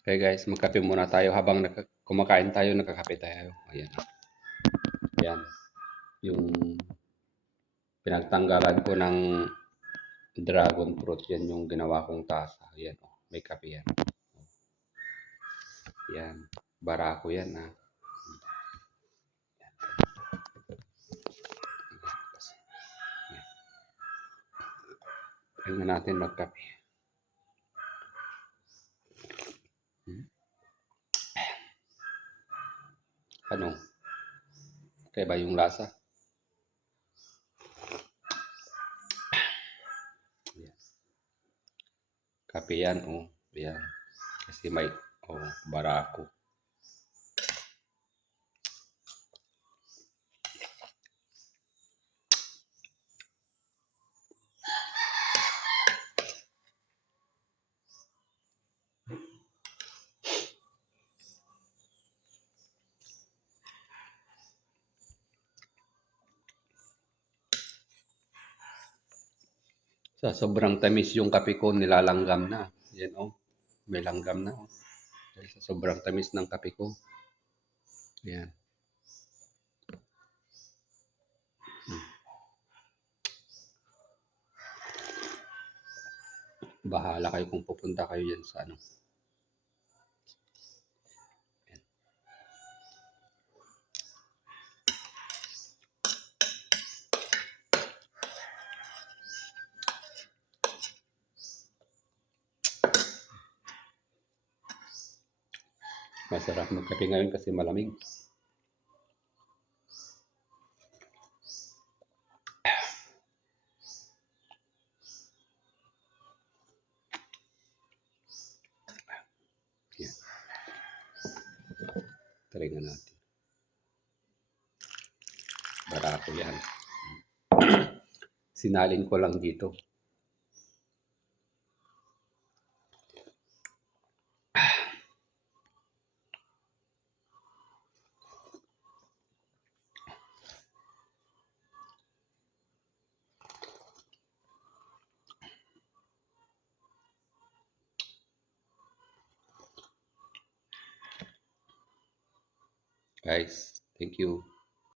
Okay guys, magkape muna tayo habang kumakain tayo, nagkakape tayo. Ayan. Ayan. Yung pinagtanggalan ko ng dragon fruit, yan yung ginawa kong tasa. Ayan, oh, may kape yan. Ayan. Barako yan, ha. Tingnan natin magkape. Ano? Kaya ba yung lasa? Ayan. Kape yan, oh. Ayan. Kasi may, oh, barako. Sa sobrang tamis yung kape ko, nilalanggam na. Yan, oh. May langgam na, oh. Dahil sa sobrang tamis ng kape ko. Yan. Bahala kayo kung pupunta kayo yan sa ano. Yan. Masarap magkape ngayon kasi malamig. Yan. Try na natin. Barako yan. Sinalin ko lang dito. Guys, thank you.